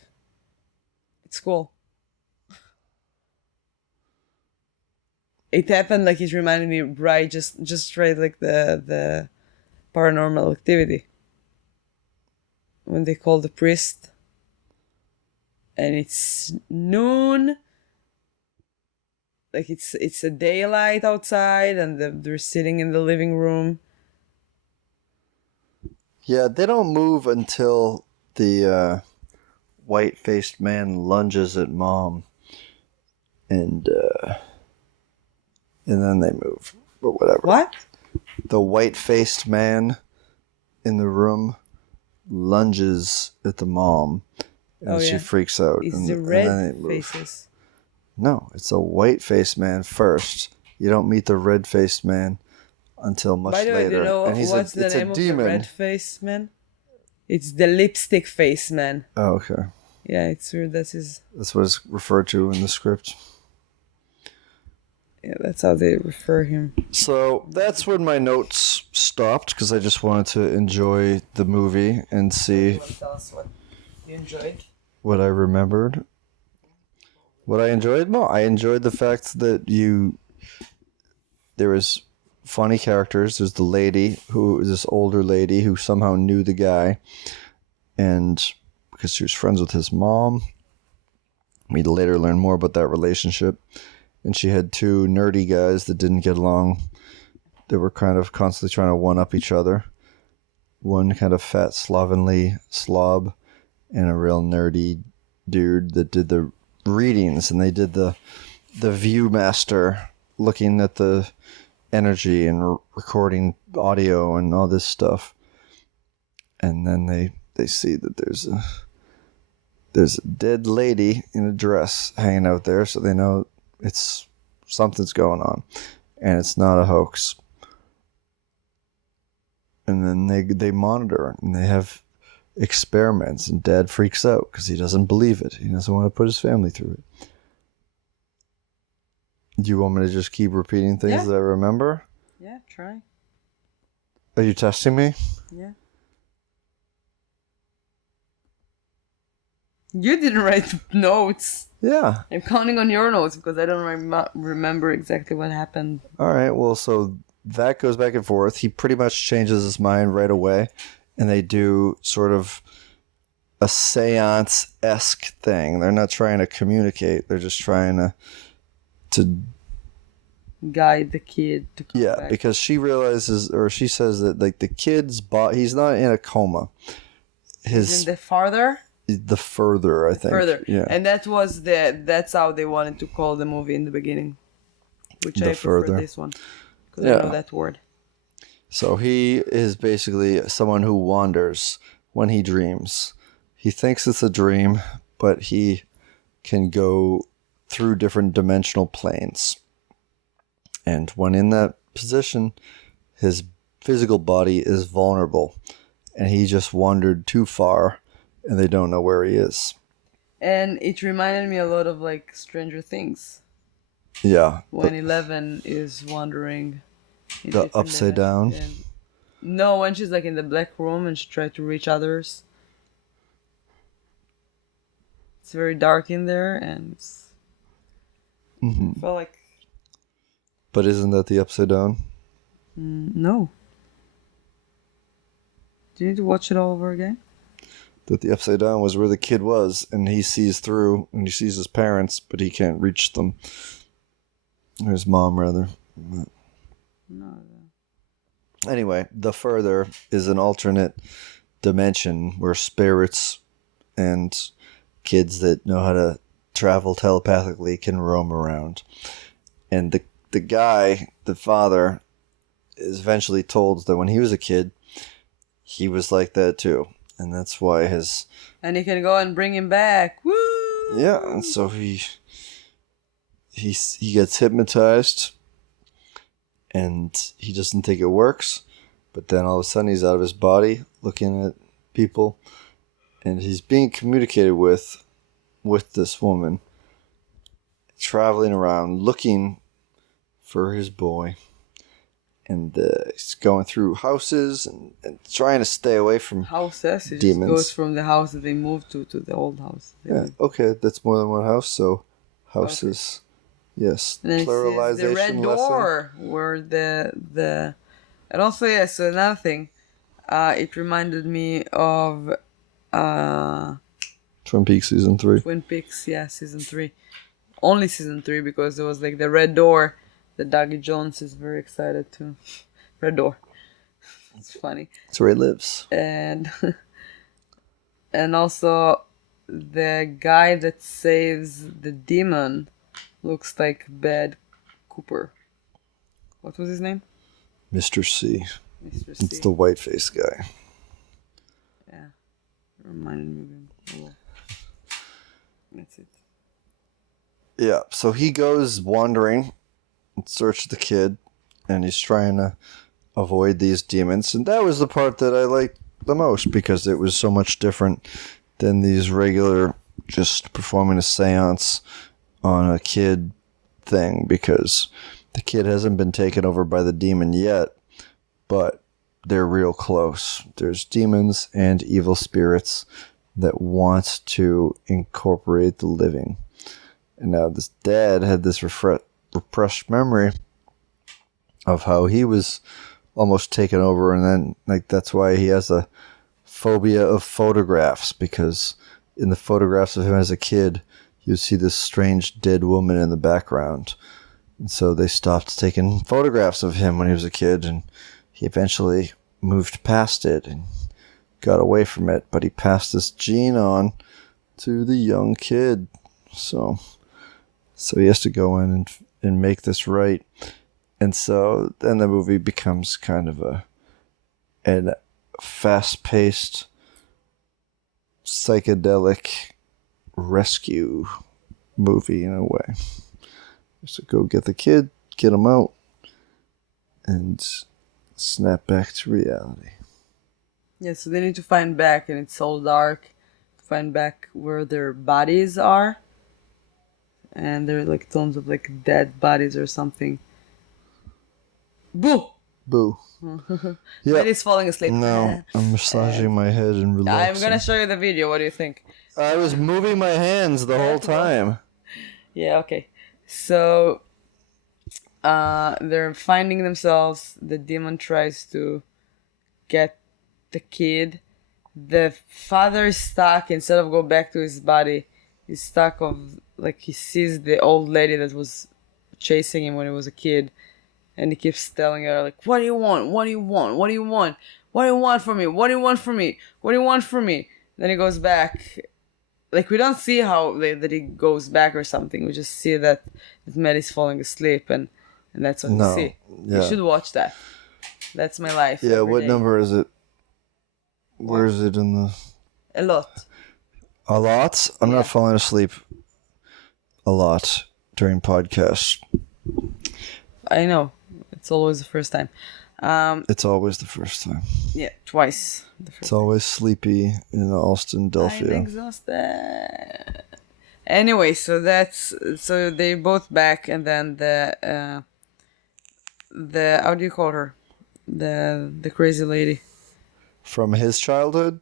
it's cool. It happened like it reminded me right just right like the Paranormal Activity. When they call the priest and it's noon, like it's a daylight outside and they're sitting in the living room. Yeah, they don't move until the white-faced man lunges at mom, and then they move. But whatever. What? The white-faced man in the room lunges at the mom, and she freaks out. It's and, the and red then they move. faces. No, it's a white-faced man first. You don't meet the red-faced man until much later. By the way, do you know and he's what's the name of the red face man? It's the lipstick face man. Oh, okay. Yeah, it's weird. That's what it's referred to in the script. Yeah, that's how they refer him. So that's when my notes stopped because I just wanted to enjoy the movie and see. You want to tell us what you enjoyed? What I remembered. What I enjoyed? No, I enjoyed the fact that there was funny characters. There's the lady this older lady who somehow knew the guy, and because she was friends with his mom, we later learn more about that relationship. And she had two nerdy guys that didn't get along. They were kind of constantly trying to one-up each other. One kind of fat, slovenly slob, and a real nerdy dude that did the readings, and they did the Viewmaster, looking at the energy and recording audio and all this stuff. And then they see that there's a dead lady in a dress hanging out there, so they know something's going on, and it's not a hoax. And then they monitor and they have experiments, and Dad freaks out because he doesn't believe it. He doesn't want to put his family through it. Do you want me to just keep repeating things that I remember? Yeah, try. Are you testing me? Yeah. You didn't write notes. Yeah. I'm counting on your notes because I don't remember exactly what happened. All right. Well, so that goes back and forth. He pretty much changes his mind right away, and they do sort of a seance-esque thing. They're not trying to communicate. They're just trying to guide the kid to come back. Because she realizes, or she says that like the kid's he's not in a coma. He's in the farther? The further, I think. Further. Yeah. And that's how they wanted to call the movie in the beginning. Which I prefer this one. Because I know that word. So he is basically someone who wanders when he dreams. He thinks it's a dream, but he can go through different dimensional planes. And when in that position, his physical body is vulnerable. And he just wandered too far, and they don't know where he is. And it reminded me a lot of like Stranger Things. Yeah. When Eleven is wandering. The upside down? No, when she's like in the black room and she tried to reach others. It's very dark in there, and it's... I felt like... But isn't that the upside down? No. Do you need to watch it all over again? That the upside down was where the kid was, and he sees through, and he sees his parents, but he can't reach them. Or his mom, rather. No. Anyway, the further is an alternate dimension where spirits and kids that know how to travel telepathically can roam around. And the guy, the father, is eventually told that when he was a kid, he was like that too. And that's why And he can go and bring him back. Woo! Yeah, and so he gets hypnotized, and he doesn't think it works. But then all of a sudden he's out of his body, looking at people, and he's being communicated with this woman, traveling around looking for his boy. and he's going through houses and trying to stay away from Houses. It just demons. goes from the house that they moved to the old house. Yeah, okay, that's more than one house, so houses. Yes, And then pluralization it says the red lesson. door where the and also so another thing, it reminded me of Twin Peaks season 3. Twin Peaks, season 3. Only season 3 because it was like the red door that Dougie Jones is very excited to. Red door. It's funny. That's where he lives. And and also the guy that saves the demon looks like Bad Cooper. What was his name? Mr. C. Mr. C. It's the white-faced guy. Yeah. Reminded me of him. Oh, well. That's it. Yeah, so he goes wandering in search of the kid, and he's trying to avoid these demons. And that was the part that I liked the most, because it was so much different than these regular just performing a seance on a kid thing, because the kid hasn't been taken over by the demon yet, but they're real close. There's demons and evil spirits that want to incorporate the living. And now this dad had this repressed memory of how he was almost taken over, and then that's why he has a phobia of photographs, because in the photographs of him as a kid, you see this strange dead woman in the background. And so they stopped taking photographs of him when he was a kid, and he eventually moved past it and got away from it, but he passed this gene on to the young kid. So he has to go in and make this right. And so then the movie becomes kind of a fast-paced, psychedelic rescue movie in a way. So go get the kid, get him out, and snap back to reality. Yeah, so they need to find back, and it's all dark, to find back where their bodies are. And there are like tons of like dead bodies or something. Boo! Boo. Yeah. Betty's falling asleep. No, I'm massaging my head and relaxing. I'm gonna show you the video. What do you think? I was moving my hands the whole time. Yeah, okay. So, they're finding themselves. The demon tries to get the kid. The father is stuck. Instead of go back to his body, he's stuck of, like, he sees the old lady that was chasing him when he was a kid. And he keeps telling her, like, what do you want? What do you want? What do you want? What do you want from me? What do you want from me? What do you want from me? Then he goes back. Like, we don't see how that he goes back or something. We just see that Maddie's falling asleep, and that's what we see. Yeah. You should watch that. That's my life. Yeah, what number is it? Where is it in the... A lot. A lot? I'm not falling asleep a lot during podcasts. I know. It's always the first time. It's always the first time. Yeah, twice. It's always sleepy in Austin, Delphia. I'm exhausted. Anyway, so they both back, and then the how do you call her? The crazy lady from his childhood.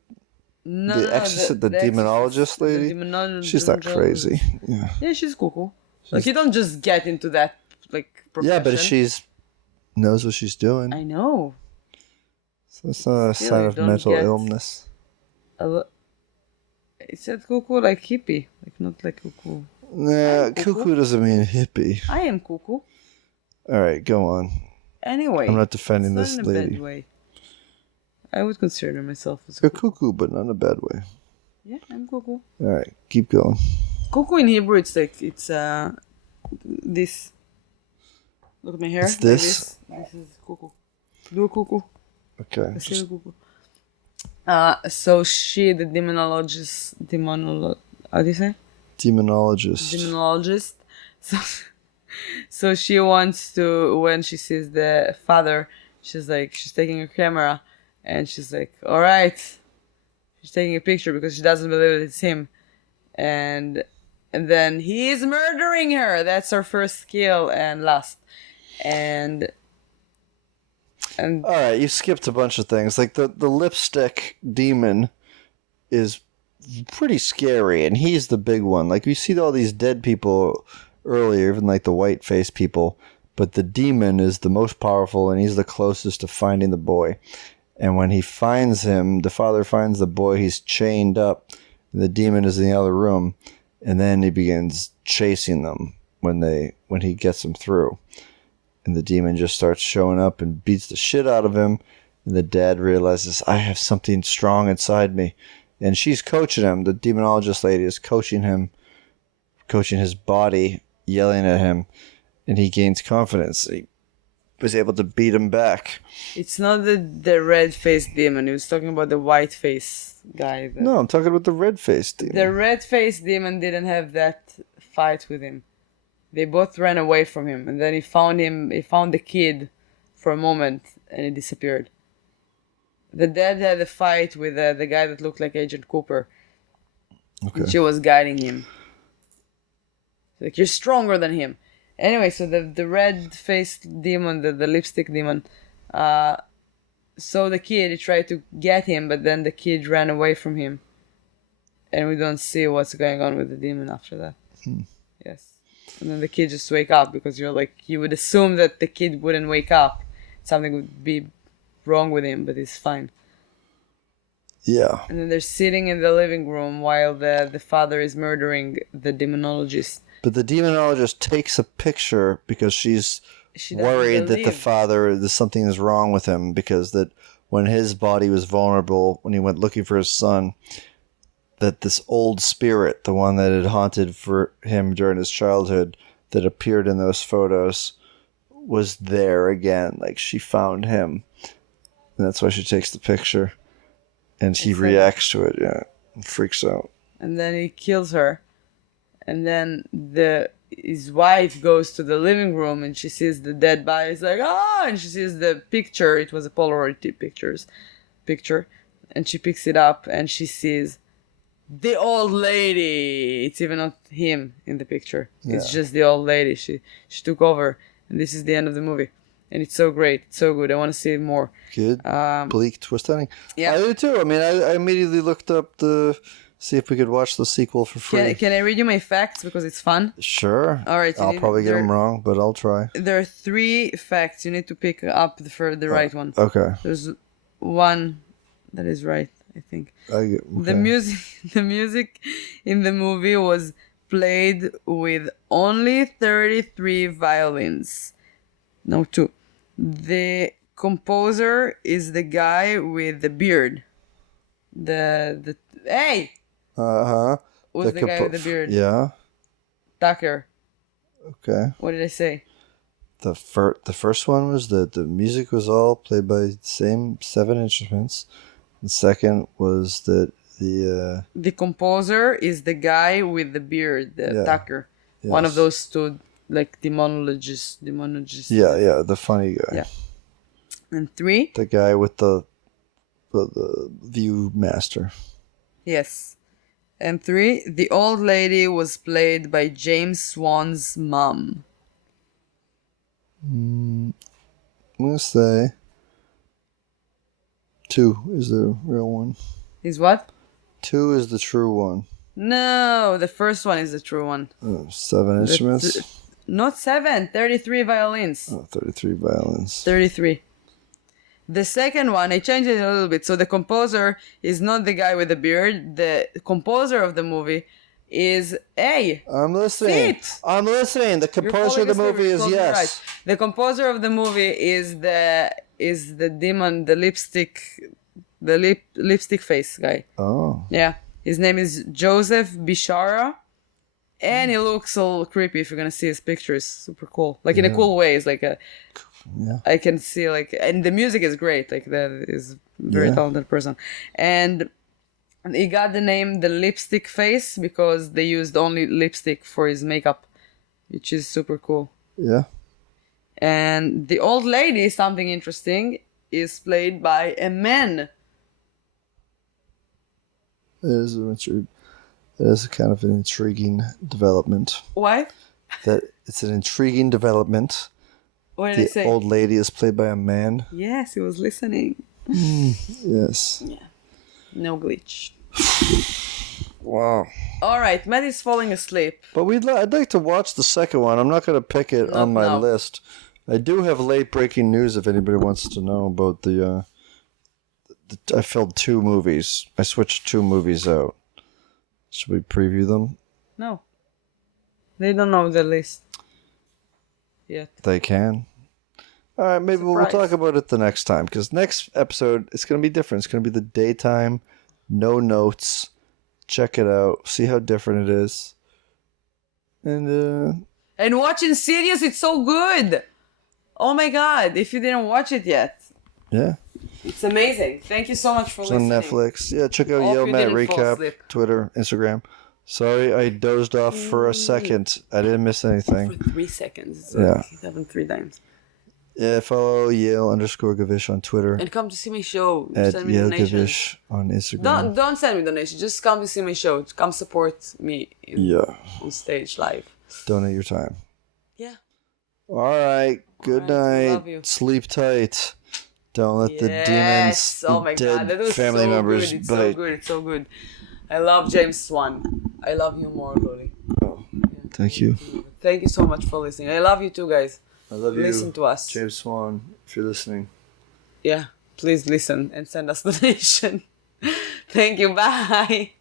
The demonologist lady. She's not crazy. Yeah. Yeah, she's cool. Like, you don't just get into that profession. Yeah, but she's knows what she's doing. I know. So it's not a sign of mental illness. It said cuckoo like hippie, like not like cuckoo. Nah, cuckoo doesn't mean hippie. I am cuckoo. All right, go on. Anyway, I'm not defending it's this not in a lady. bad way. I would consider myself as a cuckoo, but not in a bad way. Yeah, I'm cuckoo. All right, keep going. Cuckoo in Hebrew, it's like this. Look at my hair. It's this. This is cuckoo. Do a cuckoo. Okay. Cuckoo. So she, the demonologist, how do you say? Demonologist. So she wants to, when she sees the father, she's taking a camera, and she's like, all right. She's taking a picture because she doesn't believe it's him. And then he is murdering her. That's her first kill and last. And And All right, you skipped a bunch of things. Like the lipstick demon is pretty scary, and he's the big one. Like we see all these dead people earlier, even like the white face people, but the demon is the most powerful, and he's the closest to finding the boy. And when he finds him, the father finds the boy, he's chained up. The demon is in the other room, and then he begins chasing them when he gets them through. And the demon just starts showing up and beats the shit out of him. And the dad realizes, I have something strong inside me. And she's coaching him. The demonologist lady is coaching his body, yelling at him. And he gains confidence. He was able to beat him back. it's not the red-faced demon. He was talking about the white-faced guy. No, I'm talking about the red-faced demon. The red-faced demon didn't have that fight with him. They both ran away from him, and then he found the kid for a moment, and he disappeared. The dad had a fight with the guy that looked like Agent Cooper. Okay. And she was guiding him. Like, you're stronger than him. Anyway, so the red-faced demon, the lipstick demon, saw the kid. He tried to get him, but then the kid ran away from him. And we don't see what's going on with the demon after that. Yes. And then the kid just wake up, because you would assume that the kid wouldn't wake up. Something would be wrong with him, but he's fine. Yeah. And then they're sitting in the living room while the father is murdering the demonologist. But the demonologist takes a picture because she's She doesn't worried that the believe. father, something is wrong with him, because that when his body was vulnerable, when he went looking for his son, that this old spirit, the one that had haunted for him during his childhood, that appeared in those photos, was there again. Like, she found him. And that's why she takes the picture. And he reacts to it, yeah. And freaks out. And then he kills her. And then his wife goes to the living room and she sees the dead body. It's like, and she sees the picture. It was a Polaroid picture. And she picks it up and she sees the old lady. It's even not him in the picture. It's just the old lady. She took over. And this is the end of the movie. And it's so great. It's so good. I want to see more. Good. Bleak twist ending. Yeah. I do too. I mean, I immediately looked up see if we could watch the sequel for free. Can I read you my facts because it's fun? Sure. All right. I'll probably get them wrong, but I'll try. There are 3 facts. You need to pick up the right one. Okay. There's one that is right, I think. Okay. The music in the movie was played with only 33 violins. No, 2. The composer is the guy with the beard. Hey! Was the guy with the beard. Yeah. Tucker. Okay. What did I say? The first one was that the music was all played by the same 7 instruments. The second was that the composer is the guy with the beard, Tucker. Yes. One of those 2, like demonologist. Yeah, the funny guy. Yeah. And 3? The guy with the Viewmaster. Yes. And 3, the old lady was played by James Swan's mom. I'm gonna say 2 is the real one. Is what? 2 is the true one. No, the first one is the true one. 7 instruments. Not 7, 33 violins. 33 violins. 33. The second one, I changed it a little bit. So the composer is not the guy with the beard. The composer of the movie is I'm listening. Sit. I'm listening. The You're composer of the falling asleep, movie is close your yes. eyes. The composer of the movie is the demon, the lipstick face guy. Oh. Yeah, his name is Joseph Bishara, and he looks all creepy. If you're gonna see his picture, it's super cool. Like in a cool way. It's like I can see and the music is great. Like that is a very talented person, and he got the name the Lipstick Face because they used only lipstick for his makeup, which is super cool. Yeah. And the old lady, something interesting, is played by a man. It is kind of an intriguing development. Why? That it's an intriguing development What did I The say? old lady is played by a man. Yes, he was listening. Yes. Yeah. No glitch. Wow. All right, Matt is falling asleep. But I'd like to watch the second one. I'm not going to pick it Not on my now. list. I do have late breaking news if anybody wants to know about I filmed 2 movies. I switched 2 movies out. Should we preview them? No. They don't know the list yet. They can. All right, maybe we'll Surprise. talk about it the next time. Because next episode, it's going to be different. It's going to be the daytime, no notes. Check it out. See how different it is. And watch Insidious, it's so good! Oh my god, if you didn't watch it yet. yeah. It's amazing. Thank you so much for It's on listening. Netflix. Yeah, check out Hope Yael you Matt didn't fall Recap, asleep. Twitter, Instagram. Sorry, I dozed off for a second. I didn't miss For anything. 3 seconds. Yeah. It happened 3 times. Yeah, follow Yael_Gavish on Twitter. And come to see my show. At Send me Yael donations. Gavish on Instagram. Don't send me donations. Just come to see my show. Come support me on stage live. Donate your time. Yeah. All right. Good Alright, love night. you. Sleep tight. Don't let the demons, Yes. Oh my dead god, that was family so members good. It's bite. so good. It's so good. I love James Swan. I love you more, Loli. Thank you. Thank you so much for listening. I love you too, guys. I love you. Listen to us. James Swan, if you're listening. Yeah. Please listen and send us donation. Thank you. Bye.